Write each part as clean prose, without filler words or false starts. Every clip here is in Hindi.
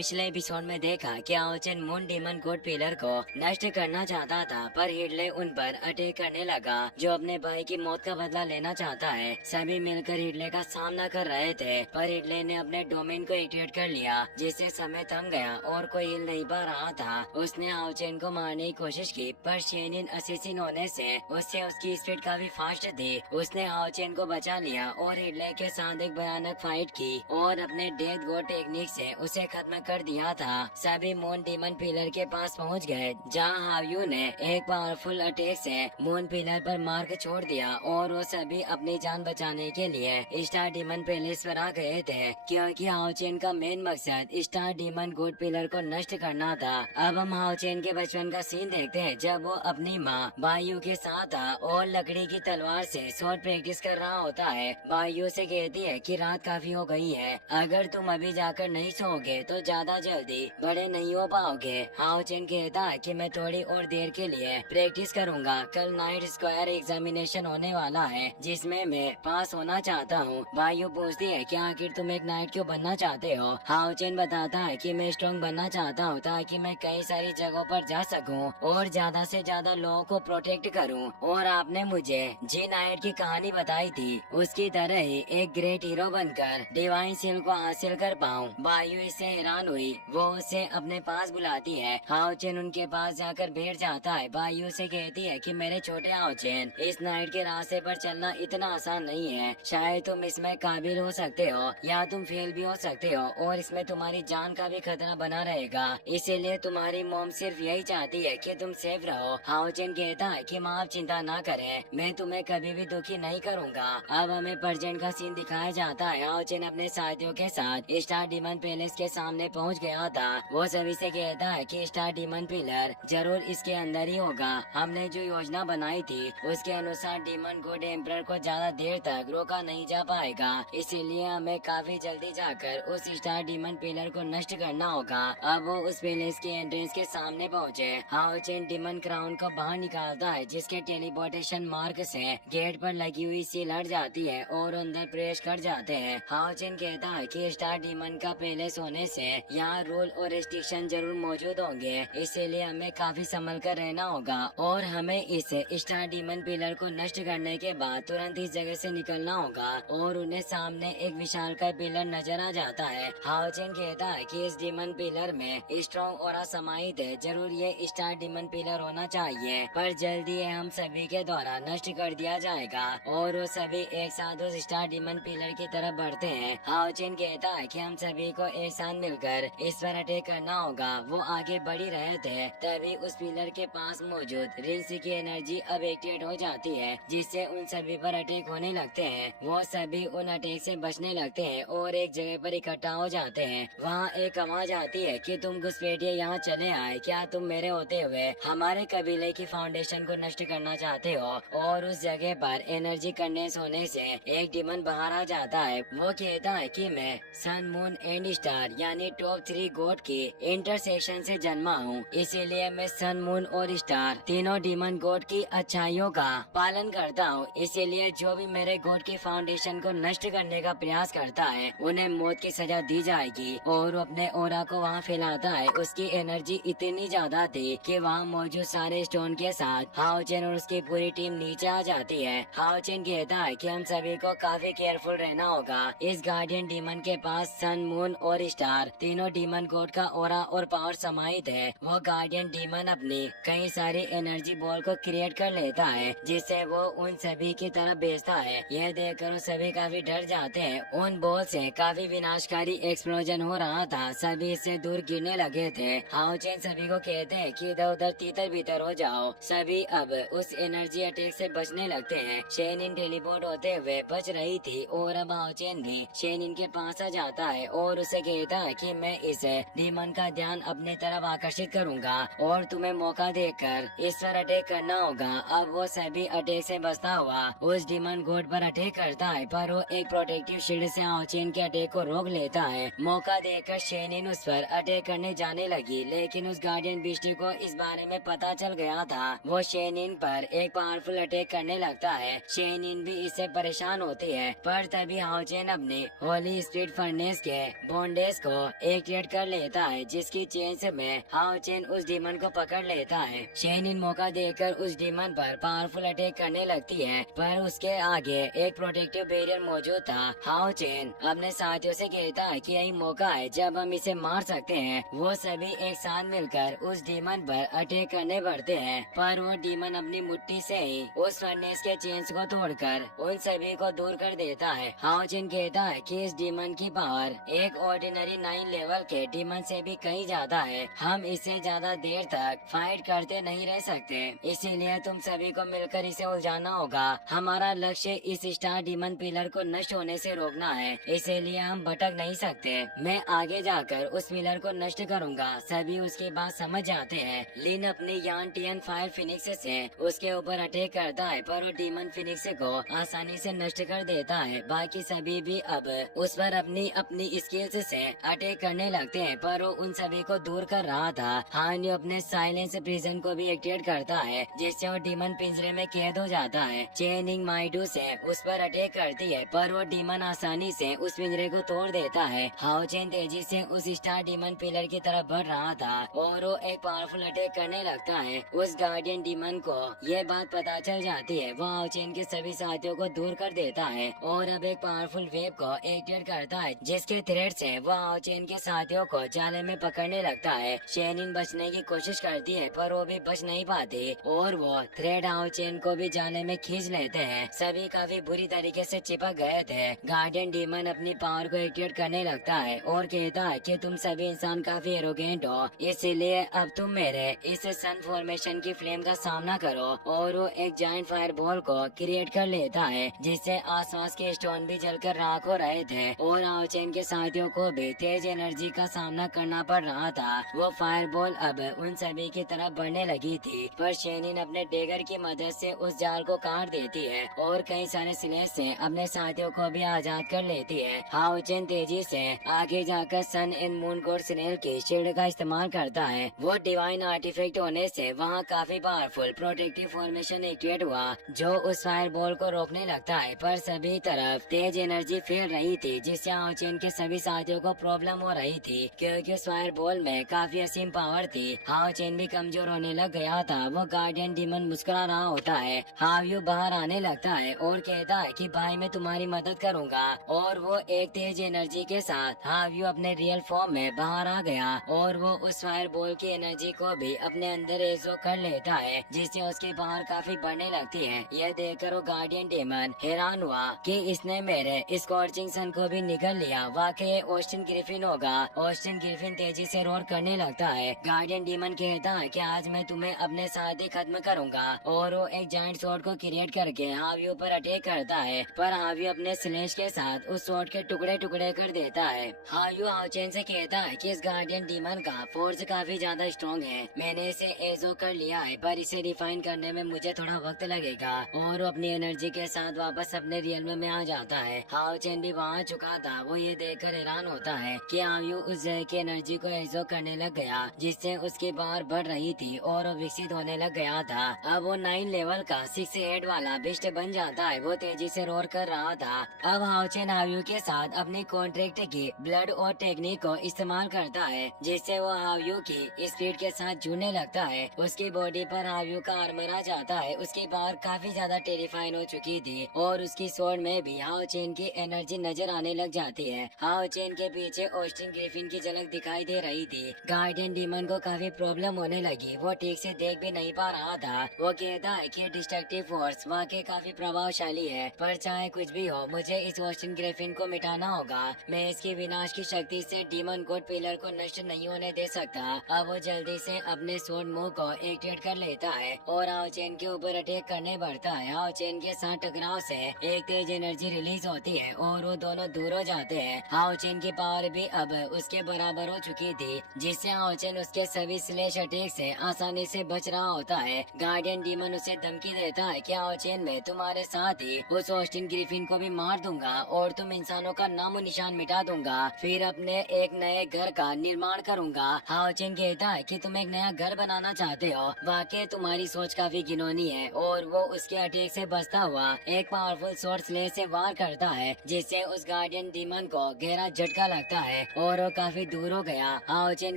पिछले एपिसोड में देखा कि आओचेन मून डीमन गोड पिलर को नष्ट करना चाहता था, पर हिडले उन पर अटैक करने लगा जो अपने भाई की मौत का बदला लेना चाहता है। सभी मिलकर हिडले का सामना कर रहे थे, पर हिडले ने अपने डोमेन को एक्टिवेट कर लिया, जिससे समय थम गया और कोई हिल नहीं पा रहा था। उसने आओचेन को मारने की कोशिश की, पर शेनिन असिसिन होने से उससे उसकी स्पीड काफी फास्ट थी। उसने आओचेन को बचा लिया और हिडले के साथ एक भयानक फाइट की और अपने डेथ गो टेक्निक से उसे खत्म कर दिया था। सभी मून डीमन पिलर के पास पहुंच गए, जहां हाव्यू ने एक पावरफुल अटैक से मून पिलर पर मार्क छोड़ दिया और वो सभी अपनी जान बचाने के लिए स्टार डीमन पैलेस पर आ गए थे, क्योंकि हाओचेन का मेन मकसद स्टार डीमन गोड पिलर को नष्ट करना था। अब हम हाओचेन के बचपन का सीन देखते हैं, जब वो अपनी माँ बायू के साथ था और लकड़ी की तलवार से स्वॉर्ड प्रैक्टिस कर रहा होता है। बायू से कहती है कि रात काफी हो गई है, अगर तुम अभी जाकर नहीं सोओगे तो ज्यादा जल्दी बड़े नहीं हो पाओगे। हाओचेन कहता है कि मैं थोड़ी और देर के लिए प्रैक्टिस करूंगा, कल नाइट स्क्वायर एग्जामिनेशन होने वाला है जिसमें मैं पास होना चाहता हूँ। बायू पूछती है कि आखिर तुम एक नाइट क्यों बनना चाहते हो। हाओचेन बताता है कि मैं स्ट्रॉन्ग बनना चाहता हूँ ताकि मैं कई सारी जगहों पर जा सकूं और ज्यादा से ज्यादा लोगों को प्रोटेक्ट करूं। और आपने मुझे जी नाइट की कहानी बताई थी, उसकी तरह ही एक ग्रेट हीरो बनकर डिवाइन सील को हासिल कर पाऊं। बायू इससे हैरान हुई, वो उसे अपने पास बुलाती है। हाओचेन उनके पास जाकर बैठ जाता है। बायू से कहती है कि मेरे छोटे हाओचेन, इस नाइट के रास्ते पर चलना इतना आसान नहीं है। शायद तुम इसमें काबिल हो सकते हो या तुम फेल भी हो सकते हो और इसमें तुम्हारी जान का भी खतरा बना रहेगा, इसीलिए तुम्हारी मॉम सिर्फ यही चाहती है कि तुम सेफ रहो। हाओचेन कहता है कि माँ आप चिंता ना करें, मैं तुम्हें कभी भी दुखी नहीं करूँगा। अब हमें प्रेजेंट का सीन दिखाया जाता है। हाओचेन अपने साथियों के साथ स्टार डीमन पैलेस के सामने पहुंच गया था। वो सभी से कहता है कि स्टार डीमन पिलर जरूर इसके अंदर ही होगा। हमने जो योजना बनाई थी उसके अनुसार डीमन गॉड एम्परर को ज्यादा देर तक रोका नहीं जा पाएगा, इसीलिए हमें काफी जल्दी जाकर उस स्टार डीमन पिलर को नष्ट करना होगा। अब वो उस पैलेस के एंट्रेंस के सामने पहुँचे। हाओचेन डीमन क्राउन को बाहर निकालता है, जिसके टेलीपोर्टेशन मार्क से गेट पर लगी हुई सील हट जाती है और अंदर प्रवेश कर जाते हैं। हाओचेन कहता है कि स्टार डीमन का पैलेस होने से यहाँ रूल और रेस्ट्रिक्शन जरूर मौजूद होंगे, इसीलिए हमें काफी संभल कर रहना होगा और हमें इस स्टार डीमन पिलर को नष्ट करने के बाद तुरंत इस जगह से निकलना होगा। और उन्हें सामने एक विशालकाय पिलर नजर आ जाता है। हाओचेन कहता है कि इस डीमन पिलर में स्ट्रॉन्ग ऑरा समाहित है, जरूर ये स्टार डीमन पिलर होना चाहिए, पर जल्दी ये हम सभी के द्वारा नष्ट कर दिया जाएगा। और वो सभी एक साथ उस स्टार डीमन पिलर की तरफ बढ़ते हैं। हाओचेन कहता है कि हम सभी को एक साथ मिलकर इस पर अटैक करना होगा। वो आगे बढ़ ही रहे थे, तभी उस पिलर के पास मौजूद रिंसी की एनर्जी अब एक्टिवेट हो जाती है, जिससे उन सभी पर अटैक होने लगते हैं। वो सभी उन अटैक से बचने लगते हैं और एक जगह पर इकट्ठा हो जाते हैं। वहाँ एक आवाज आती है कि तुम घुसपैठिए यहाँ चले आए, क्या तुम मेरे होते हुए हमारे कबीले की फाउंडेशन को नष्ट करना चाहते हो। और उस जगह पर एनर्जी कंडेंस होने से एक डीमन बाहर आ जाता है। वो कहता है कि मैं सन मून एंड स्टार यानी टॉप 3 गॉड के इंटरसेक्शन से जन्मा हूँ, इसीलिए मैं सन मून और स्टार तीनों डीमन गॉड की अच्छाइयों का पालन करता हूँ। इसीलिए जो भी मेरे गॉड की फाउंडेशन को नष्ट करने का प्रयास करता है उन्हें मौत की सजा दी जाएगी। और अपने ओरा को वहाँ फैलाता है। उसकी एनर्जी इतनी ज्यादा थी कि वहाँ मौजूद सारे स्टोन के साथ हाओचेन और उसकी पूरी टीम नीचे आ जाती है। हाओचेन कहता है कि हम सभी को काफी केयरफुल रहना होगा। इस गार्डियन डीमन के पास सन मून और स्टार तीनों डीमन गॉड का ओरा और पावर समाहित है। वो गार्डियन डीमन अपनी कई सारी एनर्जी बॉल को क्रिएट कर लेता है, जिससे वो उन सभी की तरफ भेजता है। यह देखकर वो सभी काफी डर जाते हैं। उन बॉल से काफी विनाशकारी एक्सप्लोजन हो रहा था, सभी इससे दूर गिरने लगे थे। हाओचेन सभी को कहते हैं कि इधर उधर तीतर भीतर हो जाओ। सभी अब उस एनर्जी अटैक से बचने लगते हैं। शेनिन टेलीपोर्ट होते हुए बच रही थी और अब हाओचेन भी शेनिन के पास आ जाता है और उसे कहता है कि मैं इस डीमन का ध्यान अपनी तरफ आकर्षित करूंगा और तुम्हें मौका देकर इस पर अटैक करना होगा। अब वो सभी अटैक से बचता हुआ उस डीमन गॉड पर अटैक करता है, पर वो एक प्रोटेक्टिव शील्ड से हाओचेन के अटैक को रोक लेता है। मौका देकर शेनिन उस पर अटैक करने जाने लगी, लेकिन उस गार्डियन बिस्टी को इस बारे में पता चल गया था। वो शेनिन पर एक पावरफुल अटैक करने लगता है। शेनिन भी इससे परेशान होती है, पर तभी हाओचेन अपने होली स्पिरिट फर्नेस के बॉन्डेज को एक्टिवेट कर लेता है, जिसकी चेन से में हाओ चेन उस डीमन को पकड़ लेता है। शेनिन मौका देकर उस डीमन पर पावरफुल अटैक करने लगती है, पर उसके आगे एक प्रोटेक्टिव बैरियर मौजूद था। हाओ चेन अपने साथियों से कहता है कि यही मौका है जब हम इसे मार सकते हैं। वो सभी एक साथ मिलकर उस डीमन पर अटैक करने बढ़ते हैं, पर वो डीमन अपनी मुट्ठी से ही उस फर्नेस के चेन्स को तोड़कर उन सभी को दूर कर देता है। हाओ चेन कहता है कि इस डीमन की पावर एक ऑर्डिनरी 9 लेवल के डीमन से भी कहीं ज्यादा है। हम इसे ज्यादा देर तक फाइट करते नहीं रह सकते, इसीलिए तुम सभी को मिलकर इसे उलझाना होगा। हमारा लक्ष्य इस स्टार डीमन पिलर को नष्ट होने से रोकना है, इसीलिए हम भटक नहीं सकते। मैं आगे जाकर उस पिलर को नष्ट करूंगा। सभी उसकी बात समझ जाते हैं। लिन अपनी यान फायर फिनिक्स से उसके ऊपर अटैक करता है, पर वो डीमन फिनिक्स को आसानी से नष्ट कर देता है। बाकी सभी भी अब उस पर अपनी अपनी स्किल्स से अटैक करने लगते हैं, पर वो उन सभी को दूर कर रहा था। हान यू अपने साइलेंस प्रिजन को भी एक्टिवेट करता है, जिससे वो डीमन पिंजरे में कैद हो जाता है। चेनिंग माइडू से उस पर अटैक करती है, पर वो डीमन आसानी से उस पिंजरे को तोड़ देता है। हाओ चेन तेजी से उस स्टार डीमन पिलर की तरफ बढ़ रहा था और वो एक पावरफुल अटैक करने लगता है। उस गार्डियन डीमन को ये बात पता चल जाती है। वो हाओ चेन के सभी साथियों को दूर कर देता है और अब एक पावरफुल वेव को एक्टिवेट करता है, जिसके थ्रेड से वो हाओ चेन के साथियों को जाले में पकड़ने लगता है। शेनिन बचने की कोशिश करती है, पर वो भी बच नहीं पाती और वो थ्रेड हाओ चेन को भी जाले में खींच लेते हैं। सभी काफी बुरी तरीके से चिपक गए थे। गार्डियन डीमन अपनी पावर को एक्टिवेट करने लगता है और कहता है कि तुम सभी इंसान काफी एरोगेंट हो, इसीलिए अब तुम मेरे इस सन फॉर्मेशन की फ्लेम का सामना करो। और वो एक जायंट फायर बॉल को क्रिएट कर लेता है, जिससे आसपास के स्टोन भी जलकर राख हो रहे थे और हाओ चेन के साथियों को भी तेज एनर्जी का सामना करना पड़ रहा था। वो फायर बॉल अब उन सभी की तरफ बढ़ने लगी थी, पर शेनिन अपने डेगर की मदद से उस जाल को काट देती है और कई सारे स्लेश से अपने साथियों को भी आजाद कर लेती है। हाओ चेन तेजी से आगे जाकर सन एंड मून गॉड स्नेल की शील्ड का इस्तेमाल करता है। वो डिवाइन आर्टिफैक्ट होने से वहाँ काफी पावरफुल प्रोटेक्टिव फॉर्मेशन एक्टिवेट हुआ, जो उस फायर बॉल को रोकने लगता है, पर सभी तरफ तेज एनर्जी फैल रही थी, जिससे हाओ चेन के सभी साथियों को प्रॉब्लम हो रही थी, क्योंकि उस फायर बॉल में काफी असीम पावर थी। हाओ चेन भी कमजोर होने लग गया था। वो गार्डियन डीमन मुस्कुरा रहा होता है। हाओ यू बाहर आने लगता है और कहता है कि भाई मैं तुम्हारी मदद करूंगा, और वो एक तेज एनर्जी के साथ हाओ यू अपने रियल फॉर्म में बाहर आ गया और वो उस फायर बॉल की एनर्जी को भी अपने अंदर एब्सॉर्ब कर लेता है, जिससे उसकी पावर काफी बढ़ने लगती है। यह देखकर वो गार्डियन डीमन हैरान हुआ कि इसने मेरे स्कॉर्चिंग सन को भी निगल लिया। वाकई ऑस्टिन ग्रिफिन होगा। ऑस्टिन ग्रिफिन तेजी से रोर करने लगता है। गार्डियन डीमन कहता है कि आज मैं तुम्हें अपने साथ ही खत्म करूंगा, और वो एक जायंट स्वॉर्ड को क्रिएट करके हाओ यू पर अटैक करता है, पर हाओ यू अपने स्लेश के साथ उस स्वॉर्ड के टुकड़े टुकड़े कर देता है। हाओ यू हाओ चेन से कहता है कि इस गार्डियन डीमन का फोर्स काफी ज्यादा स्ट्रॉन्ग है। मैंने इसे एजो कर लिया है, पर इसे रिफाइन करने में मुझे थोड़ा वक्त लगेगा। और वो अपनी एनर्जी के साथ वापस अपने रियल में आ जाता है। हाओ चेन भी वहाँ चुका था। वो ये देखकर हैरान होता है कि हाओ यू उस जहर की एनर्जी को एजो करने लग गया, जिससे उसकी पावर बढ़ रही थी और वो विकसित होने लग गया था। अब वो 9 लेवल का 6 हेड वाला बिस्ट बन जाता है। वो तेजी से रोर कर रहा था। अब हाओ चेन हाओ यू के साथ अपनी कॉन्ट्रैक्ट की ब्लड और टेक्निक को इस्तेमाल करता है, जिससे वो हाओ यू की स्पीड के साथ जुड़ने लगता है। उसकी बॉडी पर हाओ यू का आर्मर आ जाता है। उसकी पावर काफी ज्यादा टेरिफाइंग हो चुकी थी और उसकी स्वॉर्ड में भी हाओ चेन की एनर्जी नजर आने लग जाती है। हाओ चेन के पीछे ऑस्टिन ग्रिफिन की झलक दिखाई दे रही थी। गार्डियन डीमन को काफी प्रॉब्लम होने लगी। वो ठीक से देख भी नहीं पा रहा था। वो कहता है कि डिस्ट्रक्टिव फोर्स वाकई काफी प्रभावशाली है, पर चाहे कुछ भी हो मुझे इस ऑस्टिन ग्रिफिन को मिटाना होगा। मैं इसकी विनाश की शक्ति से डीमन गॉड पिलर को नष्ट नहीं होने दे सकता। अब वो जल्दी से अपने स्वॉर्ड मूव को एक्टिवेट कर लेता है और हाओ चेन के ऊपर अटैक करने बढ़ता है। हाओ चेन के साथ टकराव से एक तेज एनर्जी रिलीज होती है और वो दोनों दूर हो जाते हैं। हाओ चेन की पावर भी अब उसके बराबर हो चुकी थी, जिससे हाओ चेन उसके सभी स्लेश अटैक से आसानी से बच रहा होता है। गार्डियन डीमन उसे धमकी देता है कि हाओ चेन मैं तुम्हारे साथ ही उस ऑस्टिन ग्रिफिन को भी मार दूंगा और तुम इंसानों का नामो निशान मिटा दूंगा, फिर अपने एक नए घर का निर्माण करूंगा। हाओ चेन कहता है कि तुम एक नया घर बनाना चाहते हो। वाकई तुम्हारी सोच काफी घिनौनी है, और वो उसके अटैक से बचता हुआ एक पावरफुल स्वॉर्ड स्लेश से वार करता है, जिससे उस गार्डियन डीमन को गहरा झटका लगता है और वो काफी दूर हो गया। हाओचेन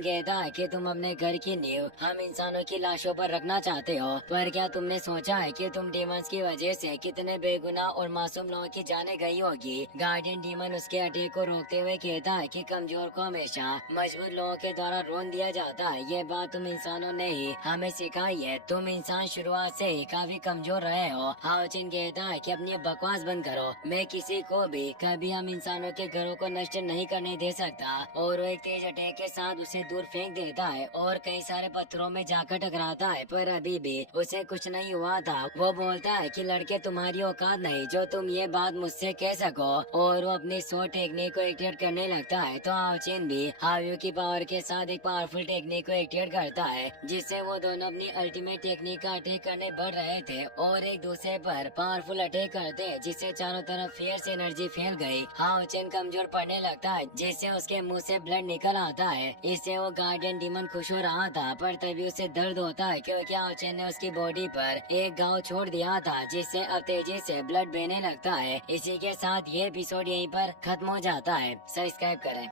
कहता है कि तुम अपने घर की नींव हम इंसानों की लाशों पर रखना चाहते हो, पर क्या तुमने सोचा है कि तुम डीमंस की वजह से कितने बेगुनाह और मासूम लोगों की जाने गई होगी। गार्डियन डीमन उसके अटैक को रोकते हुए कहता है कि कमजोर को हमेशा मजबूत लोगों के द्वारा रोन दिया जाता है। ये बात तुम इंसानों ने ही हमें सिखाई है। तुम इंसान शुरुआत से ही काफी कमजोर रहे हो। हाओचिन कहता है कि अपनी बकवास बंद करो, मैं किसी को भी कभी हम इंसानों के घरों को नष्ट नहीं करने दे सकता। और वो एक तेज अटैक के साथ उसे दूर फेंक देता है और कई सारे पत्थरों में जाकर टकराता है, पर अभी भी उसे कुछ नहीं हुआ था। वो बोलता है कि लड़के तुम्हारी औकात नहीं जो तुम ये बात मुझसे कह सको, और वो अपनी सो टेक्निक को एक्टिवेट करने लगता है। तो हाओचिन भी हाव्यू की पावर के साथ एक पावरफुल टेक्निक को एक्टिवेट करता है, जिससे वो दोनों अपनी अल्टीमेट टेक्निक का अटैक करने बढ़ रहे थे और एक दूसरे पर पावरफुल अटैक करते, जिससे चारों तरफ फिर से एनर्जी फैल गई। हाओचिन कमजोर पड़ने लगता है, जिससे उसके मुंह से ब्लड निकल आता है। इससे वो गार्डियन डीमन खुश हो रहा था, पर तभी उसे दर्द होता है क्योंकि हाओचिन ने उसकी बॉडी पर एक घाव छोड़ दिया था, जिससे अब तेजी से ब्लड बहने लगता है। इसी के साथ ये एपिसोड यहीं पर खत्म हो जाता है। सब्सक्राइब करें।